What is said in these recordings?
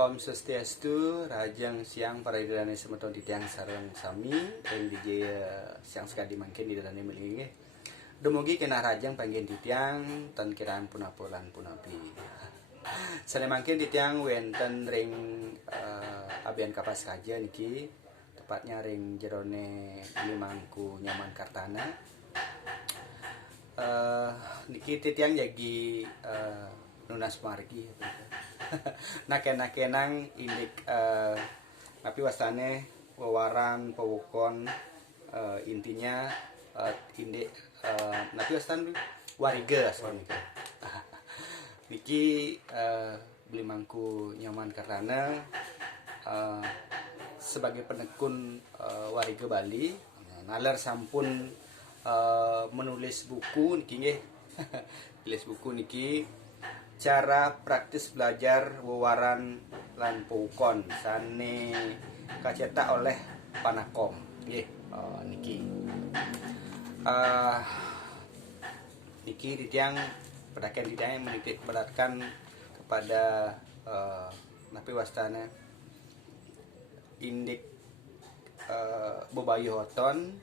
Om Swastiastu, Rajang Siang Paraidilane semeton titiang sareng sami ing dijaya siang sekadi mangkin di dalane melingi. Dumugi kena rajang panggen titiang tan kiraan punapulan punapi. Sane mangkin titiang wenten ring abian kapas kaja niki, tepatnya ring jerone Limangku Nyaman Kartana. Niki titiang jagi nunas margi naken-nakenang indik tapi wasane wawaran pewukon intinya indik napi wastan wariga asmika niki Limangku Nyaman Kartana sebagai penekun wariga Bali nalar sampun menulis buku niki nggih tulis buku niki cara praktis belajar wewaran lan pukon sane kacetak oleh Panakom nggih niki niki titiang pedakan titiang menitik beratkan kepada napi wastana indik Bobayu Hoton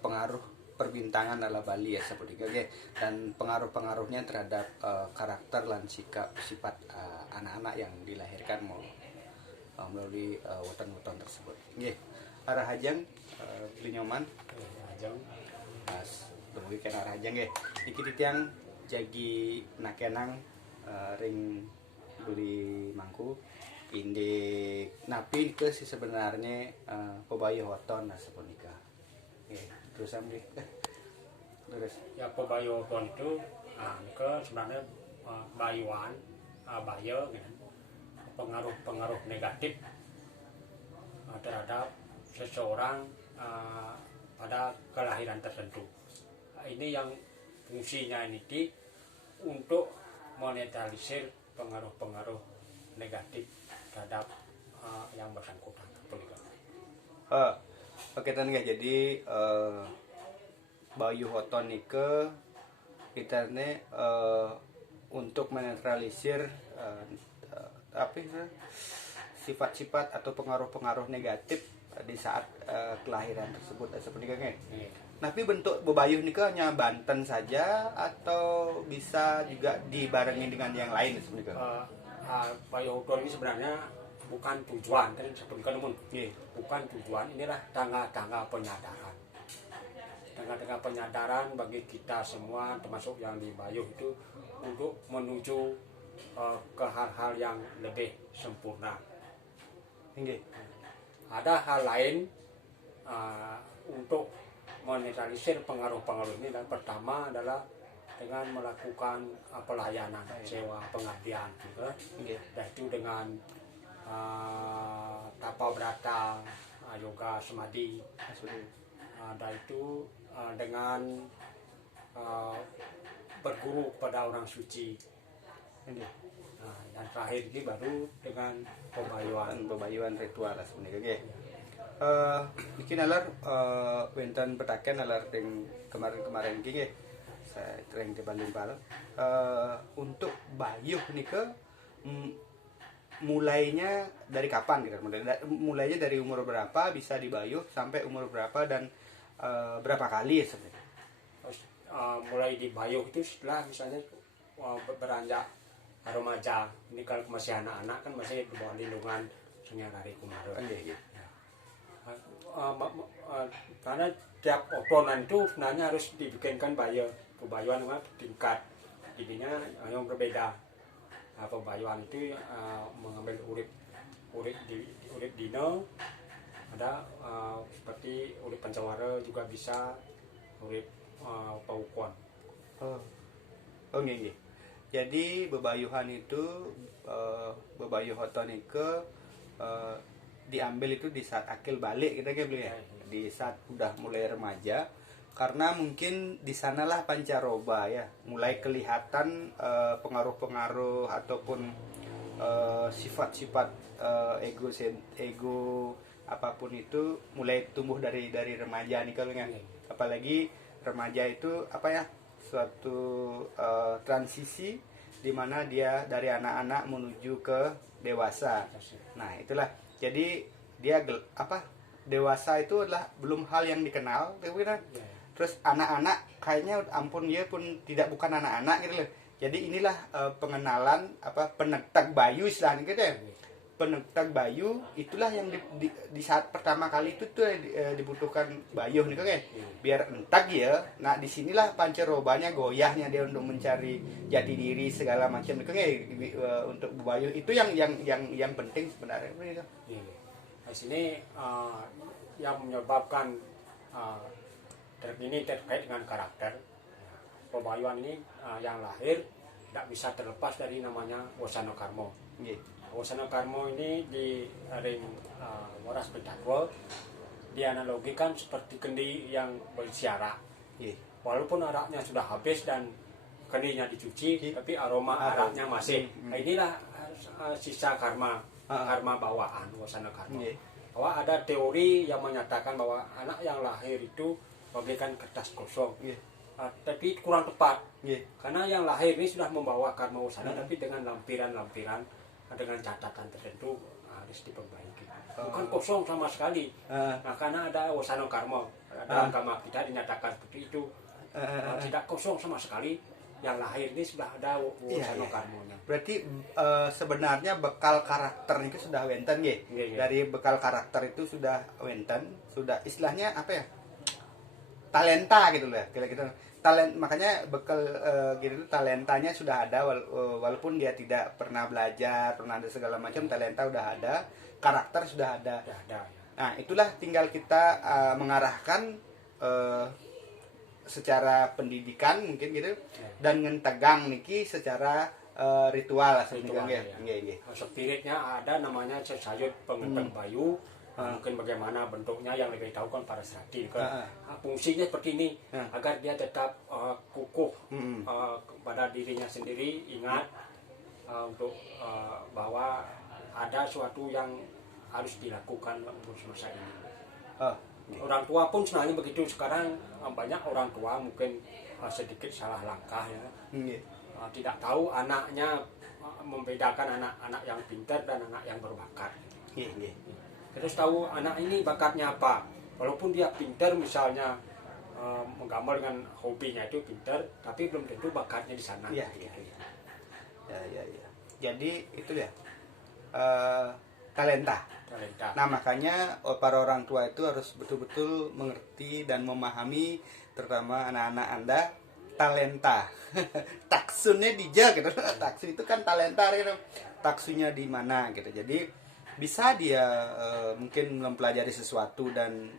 pengaruh perbintangan ala Bali ya seperti itu dan pengaruh-pengaruhnya terhadap karakter dan sikap sifat anak-anak yang dilahirkan melalui weton-weton tersebut. Nggih. Arah hajang Linyoman hajang pas dumugi kana arah hajang nggih. Niki titiang jagi nakenang ring beli mangku indik napi ke si sebenarnya Bobayu Hoton sepunika. Nggih. Terus ambil terus ya Bobayu Hoton itu ke sebenarnya bayuan bayo gitu. Pengaruh negatif terhadap seseorang pada kelahiran tertentu. Ini yang fungsinya ini untuk menetralisir pengaruh-pengaruh negatif terhadap yang bersangkutan. Oke tan nggak jadi Bayu Hoton nike kita nih untuk menetralisir sifat-sifat atau pengaruh-pengaruh negatif di saat kelahiran tersebut seperti kan? Tapi bentuk bebayuh nike hanya Banten saja atau bisa juga dibarengi dengan yang lain seperti kan? Bayu Hoton ini sebenarnya bukan tujuan, tadi sebutkan bukan tujuan, inilah tangga-tangga penyadaran. Tangga-tangga penyadaran bagi kita semua, termasuk yang di Bayuh itu, untuk menuju ke hal-hal yang lebih sempurna. Ada hal lain untuk menetralisir pengaruh-pengaruh ini. Dan pertama adalah dengan melakukan pelayanan, sewa pengabdian juga, yaitu dengan tapa brata, yoga semadi, dan itu dengan berguru kepada orang suci. Dan terakhir ini baru dengan pembayuan ritual sebenarnya. Mungkin alar wenten petaken alar yang kemarin gini saya tering di Balimbal untuk bayuh nih ke mulainya dari kapan gitu? Mulainya dari umur berapa bisa dibayuh sampai umur berapa dan berapa kali sebenarnya? Mulai dibayuh itu setelah misalnya beranjak remaja. Ini kalau masih anak-anak kan masih di bawah lindungan Sengya Kari Kumaro. Karena tiap otonan itu sebenarnya harus dibikinkan pebayuan sama tingkat ininya yang berbeda. Pebayuan itu mengambil urip dino, ada seperti urip pancawara juga bisa, urip paukon. Nggih. Jadi bebayuhan itu Bebayuh Hoton itu diambil itu di saat akil balik kita kan ya. Di saat udah mulai remaja. Karena mungkin di sanalah pancaroba ya, mulai kelihatan pengaruh-pengaruh ataupun sifat-sifat ego apapun itu mulai tumbuh dari remaja nih kalau kan. Apalagi remaja itu apa ya, suatu transisi di mana dia dari anak-anak menuju ke dewasa. Nah, itulah. Jadi dia dewasa itu adalah belum hal yang dikenal, tapi kan terus anak-anak kayaknya ampun dia pun bukan anak-anak gitu loh. Jadi inilah pengenalan penegtak bayu istilahnya gitu ya. Penegtak bayu itulah yang di saat pertama kali itu tuh dibutuhkan bayuh nih kan, biar entak ya. Nah disinilah pancarobanya goyahnya dia untuk mencari jati diri segala macam kan, untuk bayuh itu yang penting sebenarnya. Di sini yang menyebabkan ini terkait dengan karakter pebayuan ini, yang lahir tidak bisa terlepas dari namanya wasana karmo. Wasana karmo ini di ring Moras Bedatwo dianalogikan seperti kendi yang berisi arak. Walaupun araknya sudah habis dan kendinya dicuci, tapi aroma araknya masih. Nah, inilah sisa karma bawaan wasana karmo. Bahwa ada teori yang menyatakan bahwa anak yang lahir itu bagaikan kertas kosong. Tapi kurang tepat. Karena yang lahir ini sudah membawa karma wasana, tapi dengan lampiran-lampiran, dengan catatan tertentu harus diperbaiki. Bukan kosong sama sekali. Nah, karena ada wasana karma. Dalam agama kita dinyatakan seperti itu. Tidak kosong sama sekali. Yang lahir ini sudah ada wasana karmonya. Berarti sebenarnya bekal karakter itu sudah wenten ya. Dari bekal karakter itu sudah wenten, sudah istilahnya apa ya? Talenta gitu lah. Kira-kira makanya bekal gitu talentanya sudah ada, walaupun dia tidak pernah belajar, pernah ada segala macam, talenta udah ada, karakter sudah ada. Nah, itulah tinggal kita mengarahkan secara pendidikan mungkin gitu, dan ngentegang niki secara ritual sebenarnya. Spiritnya ada, namanya sayut pengenteng bayu. Mungkin bagaimana bentuknya yang lebih tahu kan para serati. Fungsinya seperti ini, agar dia tetap kukuh pada dirinya sendiri, ingat untuk bahwa ada suatu yang harus dilakukan untuk semasa ini. Orang tua pun sebenarnya begitu. Sekarang banyak orang tua mungkin sedikit salah langkah ya. Tidak tahu anaknya, membedakan anak-anak yang pintar dan anak yang berbakat. Terus tahu anak ini bakatnya apa, walaupun dia pintar misalnya menggambar dengan hobinya itu pintar, tapi belum tentu bakatnya di sana. Jadi itu ya talenta. Nah makanya para orang tua itu harus betul-betul mengerti dan memahami, terutama anak-anak Anda, talenta. Taksunya dija gitu. Taksu itu kan talenta gitu. Taksunya di mana gitu. Jadi bisa dia mungkin mempelajari sesuatu dan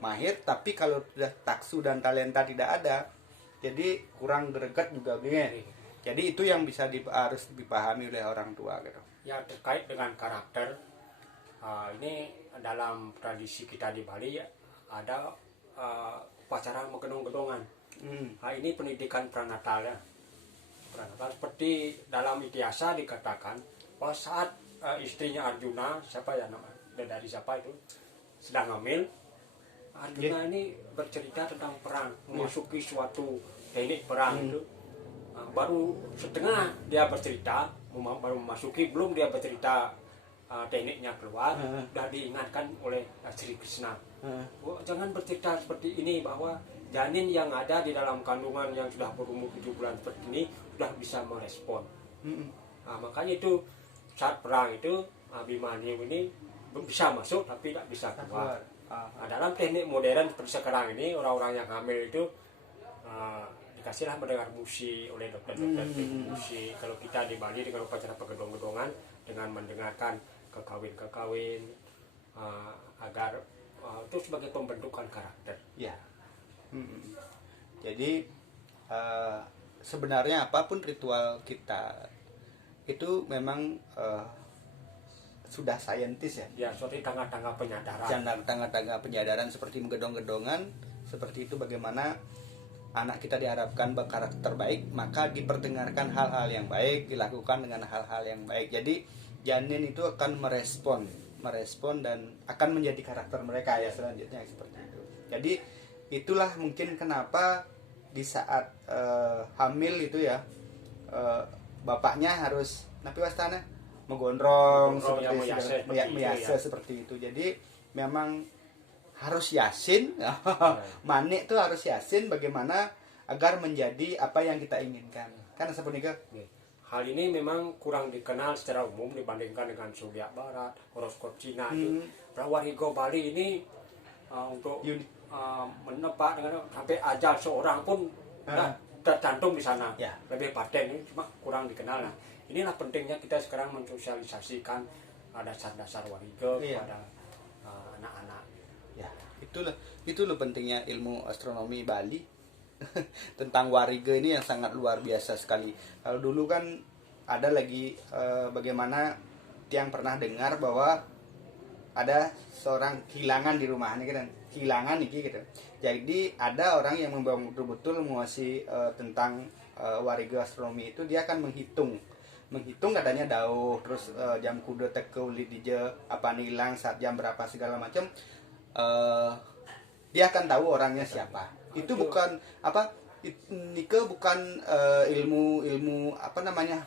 mahir, tapi kalau sudah taksu dan talenta tidak ada, jadi kurang greget juga begini. Jadi itu yang bisa harus dipahami oleh orang tua gitu. Ya, terkait dengan karakter, ini dalam tradisi kita di Bali ada upacara menggedong-gedongan. Nah, ini pendidikan pranatal ya. Pranatal seperti dalam Ityasa dikatakan bahwa saat istrinya Arjuna, siapa ya nama dari siapa itu, sedang hamil, Arjuna ini bercerita tentang perang, memasuki suatu teknik perang itu. Baru setengah dia bercerita, baru memasuki, belum dia bercerita tekniknya keluar, sudah diingatkan oleh Sri Krishna. Jangan bercerita seperti ini, bahwa janin yang ada di dalam kandungan yang sudah berumur 7 bulan seperti ini sudah bisa merespon. Nah, makanya itu saat perang itu Abhimanyu ini bisa masuk tapi tidak bisa keluar. Nah, dalam teknik modern seperti sekarang ini, orang-orang yang hamil itu dikasihlah mendengar musik oleh dokter-dokter musik. Kalau kita di Bali dengan upacara pegedong-gedongan, dengan mendengarkan kekawin-kekawin, agar itu sebagai pembentukan karakter. Ya. Jadi sebenarnya apapun ritual kita itu memang sudah saintis ya. Ya, seperti tangga-tangga penyadaran. Tangga-tangga penyadaran seperti menggedong-gedongan, seperti itu bagaimana anak kita diharapkan berkarakter baik, maka diperdengarkan hal-hal yang baik, dilakukan dengan hal-hal yang baik. Jadi janin itu akan merespon dan akan menjadi karakter mereka ya selanjutnya seperti itu. Jadi itulah mungkin kenapa di saat hamil itu ya bapaknya harus napi wastana menggondrong Menggondrong, seperti ya, meyase seperti itu. Jadi memang harus yasin, manik tuh harus yasin bagaimana agar menjadi apa yang kita inginkan. Kan seperti itu. Hal ini memang kurang dikenal secara umum dibandingkan dengan zodiak barat, horoskop Cina itu. Warigo Bali ini untuk menebak dengan sampai ajal seorang pun tercantum di sana. Ya. Lebih paten ini cuma kurang dikenal. Nah, inilah pentingnya kita sekarang mensosialisasikan dasar-dasar warigo kepada anak-anak. Ya, itu loh pentingnya ilmu astronomi Bali. Tentang wariga ini yang sangat luar biasa sekali. Kalau dulu kan ada lagi bagaimana tiang pernah dengar bahwa ada seorang kehilangan di rumahnya kan, kehilangan nih gitu. Jadi ada orang yang memang betul-betul menguasai tentang wariga astronomi itu, dia akan menghitung katanya dauh, terus jam kuda teke uli dije apa nilang saat jam berapa segala macam. Dia akan tahu orangnya siapa. Itu bukan apa, Nike bukan ilmu apa namanya,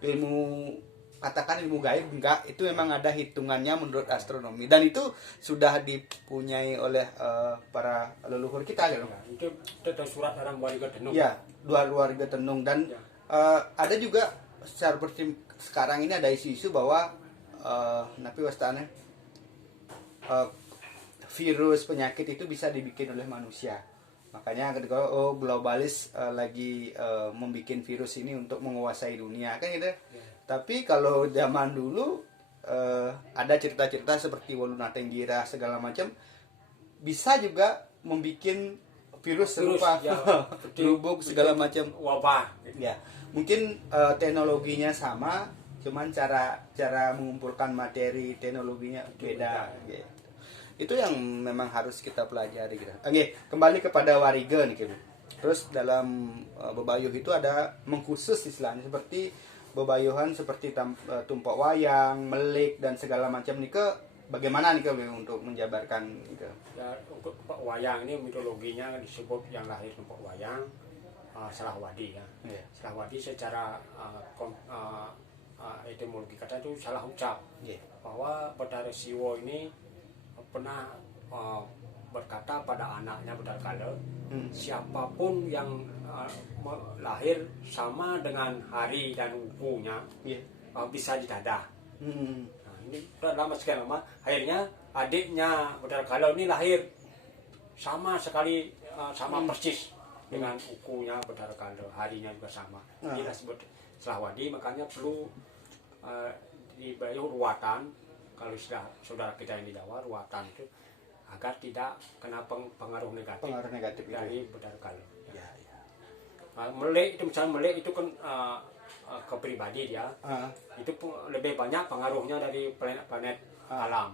ilmu katakan ilmu gaib, enggak. Itu memang ada hitungannya menurut astronomi, dan itu sudah dipunyai oleh para leluhur kita gitu. Itu ada surat dalam wariga tenung. Ya, dua wariga tenung. Dan ada juga seperti sekarang ini ada isu-isu bahwa napi wastana virus penyakit itu bisa dibikin oleh manusia. Makanya ketika globalis lagi membuat virus ini untuk menguasai dunia kan gitu. Tapi kalau zaman dulu ada cerita-cerita seperti Waluna Tenggira segala macam, bisa juga membuat virus serupa lubuk segala macam wabah. Ya, mungkin teknologinya sama, cuman cara mengumpulkan materi teknologinya beda gitu. Itu yang memang harus kita pelajari gitu. Oke, kembali kepada wariga nih gitu. Terus dalam bebayuh itu ada mengkhusus istilahnya, seperti bebayuhan seperti tumpak wayang, melik dan segala macam nih, ke bagaimana nih ke untuk menjabarkan gitu. Ya, untuk tumpak wayang ini mitologinya disebut yang lahir tumpak wayang Salahwadi ya. Yeah. Salahwadi secara etimologi kata itu salah ucap. Yeah. Bahwa Bathara Siwa ini pernah berkata pada anaknya Bathara, siapapun yang lahir sama dengan hari dan ukunya bisa didadah. Nah, ini sudah lama sekian lama. Akhirnya adiknya Bathara ini lahir sama sekali, sama persis dengan ukunya Bathara, harinya juga sama. Inilah disebut Salahwadi. Makanya perlu dibayuh ruatan. Kalau saudara kita yang di Jawa, ruatan itu agar tidak kena pengaruh negatif dari Bathara. Ya. Melek itu misalnya, melek itu kan ke pribadi dia, itu lebih banyak pengaruhnya dari planet-planet alam.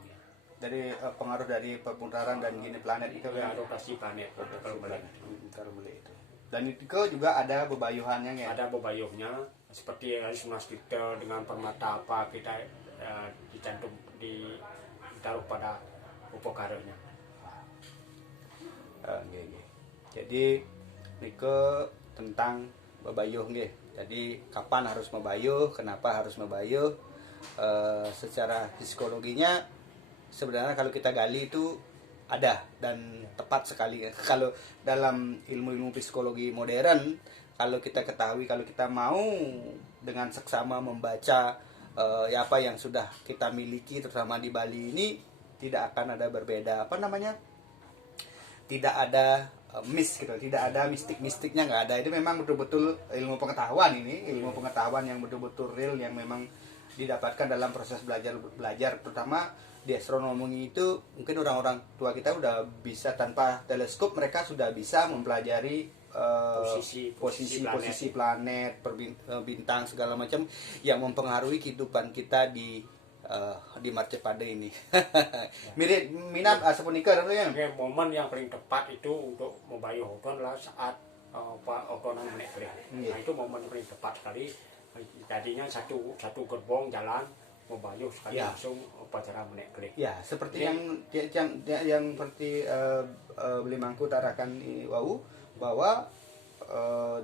Dari pengaruh dari perputaran dan gini planet itu ya, rotasi planet kalau melek itu. Dan itu juga ada bebayuhannya ya. Ada bebayuhnya seperti Sunas kita dengan permata apa kita dicantum ditaruh pada upakaranya. Jadi nike tentang bebayuh nggih. Jadi kapan harus mebayuh, kenapa harus mebayuh, secara psikologinya sebenarnya kalau kita gali itu ada dan tepat sekali. Kalau dalam ilmu-ilmu psikologi modern, kalau kita ketahui, kalau kita mau dengan seksama membaca ya apa yang sudah kita miliki terutama di Bali ini, tidak akan ada berbeda apa namanya, tidak ada gitu, tidak ada mistik-mistiknya, nggak ada. Itu memang betul-betul ilmu pengetahuan, ini ilmu pengetahuan yang betul-betul real, yang memang didapatkan dalam proses belajar terutama di astronomi. Itu mungkin orang-orang tua kita udah bisa, tanpa teleskop mereka sudah bisa mempelajari posisi planet, bintang segala macam yang mempengaruhi kehidupan kita di Marcepade ini. Mirip minat asapunika ya. Momen yang paling tepat itu untuk membayuh oton adalah saat otonan menek kering. Nah, itu momen paling tepat sekali. Tadinya satu gerbong jalan membayuh sekali langsung upacara menek kering. Ya, seperti yang seperti beli mangku tarakan wau, bahwa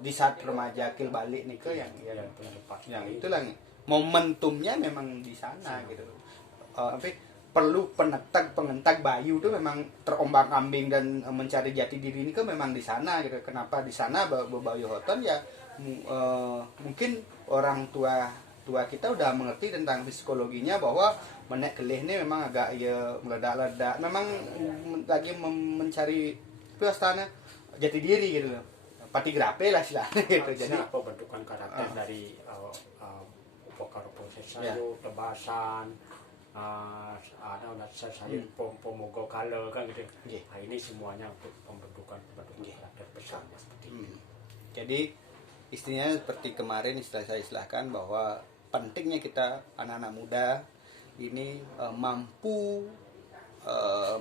di saat remaja kil balik nih ke yang itulah momentumnya memang di sana gitu. Tapi perlu pengentak bayu itu memang terombang-ambing dan mencari jati diri ini kan memang di sana gitu. Kenapa di sana Bayu Hoton ya mungkin orang tua kita udah mengerti tentang psikologinya bahwa menek kelih ini memang agak ya meledak-ledak. Memang lagi mencari puasana jati diri gitu loh. Pati grape lah istilahnya gitu. Jadi apa bentukan karakter dari upakara proses sayur, tebasan, ada sayur pomogo kale kan gitu. Nah, ini semuanya untuk pembentukan karakter besar seperti itu. Jadi istilahnya seperti kemarin saya istilahkan bahwa pentingnya kita anak-anak muda ini mampu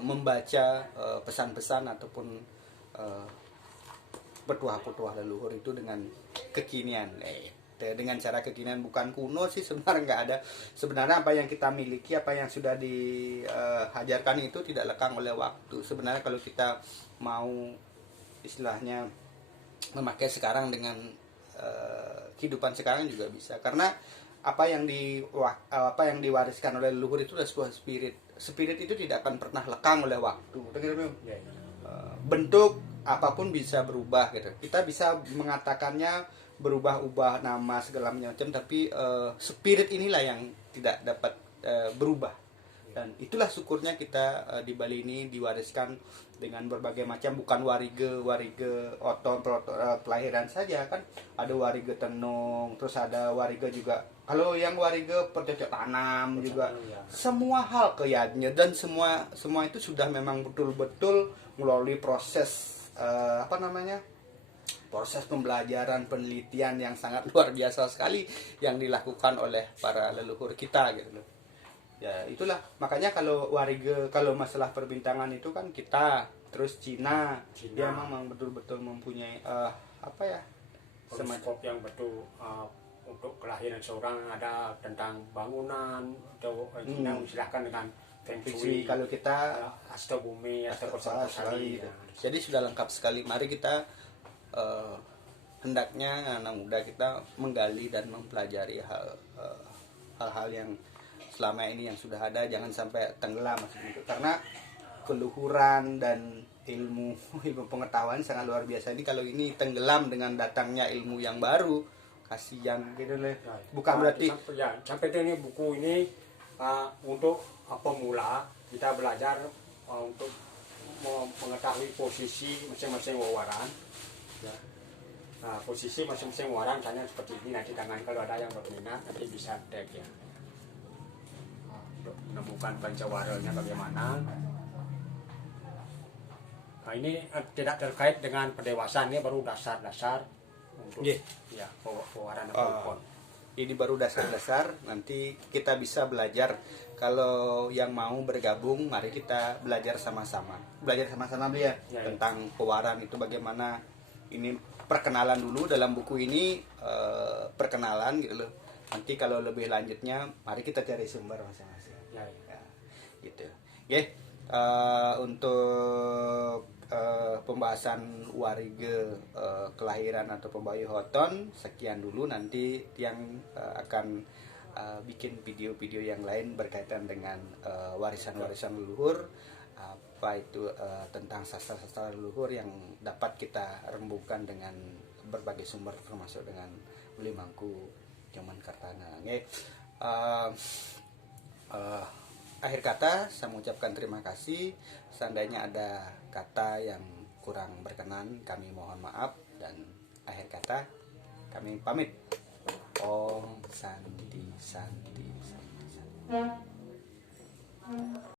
membaca pesan-pesan ataupun petuah-petuah leluhur itu dengan kekinian. Dengan cara kekinian, bukan kuno sih sebenarnya, nggak ada. Sebenarnya apa yang kita miliki, apa yang sudah diajarkan itu tidak lekang oleh waktu. Sebenarnya kalau kita mau istilahnya memakai sekarang dengan kehidupan sekarang juga bisa, karena apa yang diwariskan oleh leluhur itu adalah sebuah spirit itu tidak akan pernah lekang oleh waktu. Bentuk apapun bisa berubah gitu. Kita bisa mengatakannya berubah-ubah nama segala macam, tapi spirit inilah yang tidak dapat berubah. Dan itulah syukurnya kita di Bali ini diwariskan dengan berbagai macam, bukan warige oton kelahiran saja kan, ada warige tenung, terus ada warige juga, kalau yang warige bercocok tanam juga, semua hal kayaknya, dan semua itu sudah memang betul-betul melalui proses proses pembelajaran, penelitian yang sangat luar biasa sekali yang dilakukan oleh para leluhur kita gitu loh. Ya itulah makanya kalau masalah perbintangan itu kan kita terus Cina. Dia memang betul-betul mempunyai horoskop yang betul untuk kelahiran seorang, ada tentang bangunan atau Cina silahkan dengan Feng Shui. Kalau kita astro bumi, astro kosmologi gitu. Jadi sudah lengkap sekali. Mari kita hendaknya anak muda kita menggali dan mempelajari hal-hal yang selama ini yang sudah ada, jangan sampai tenggelam gitu. Karena keluhuran dan ilmu pengetahuan sangat luar biasa. Ini kalau ini tenggelam dengan datangnya ilmu yang baru, kasihan gitu loh. Bukan berarti sampai ini buku ini untuk pemula kita belajar untuk mengetahui posisi masing-masing wawaran. Ya. Nah, posisi masing-masing wawaran misalnya seperti ini, nanti tangan kalau ada yang berminat nanti bisa tag ya. Menemukan pancawaranya bagaimana. Nah, ini tidak terkait dengan pendewasaan, ini baru dasar-dasar untuk ya pewaran apapun. Ini baru dasar-dasar, nanti kita bisa belajar. Kalau yang mau bergabung, mari kita belajar sama-sama. Belajar sama-sama ya. Tentang pewaran itu bagaimana. Ini perkenalan dulu dalam buku ini, perkenalan gitu loh. Nanti kalau lebih lanjutnya, mari kita cari sumber masing-masing. Ya, gitu. Untuk pembahasan warige kelahiran atau Bayu Hoton sekian dulu. Nanti yang akan bikin video-video yang lain berkaitan dengan warisan-warisan leluhur, apa itu tentang sastra-sastra leluhur yang dapat kita rembukkan dengan berbagai sumber termasuk dengan Beli Mangku Nyoman Kartana. Akhir kata saya mengucapkan terima kasih. Seandainya ada kata yang kurang berkenan, kami mohon maaf. Dan akhir kata kami pamit. Om Santi Santi Santi Santi.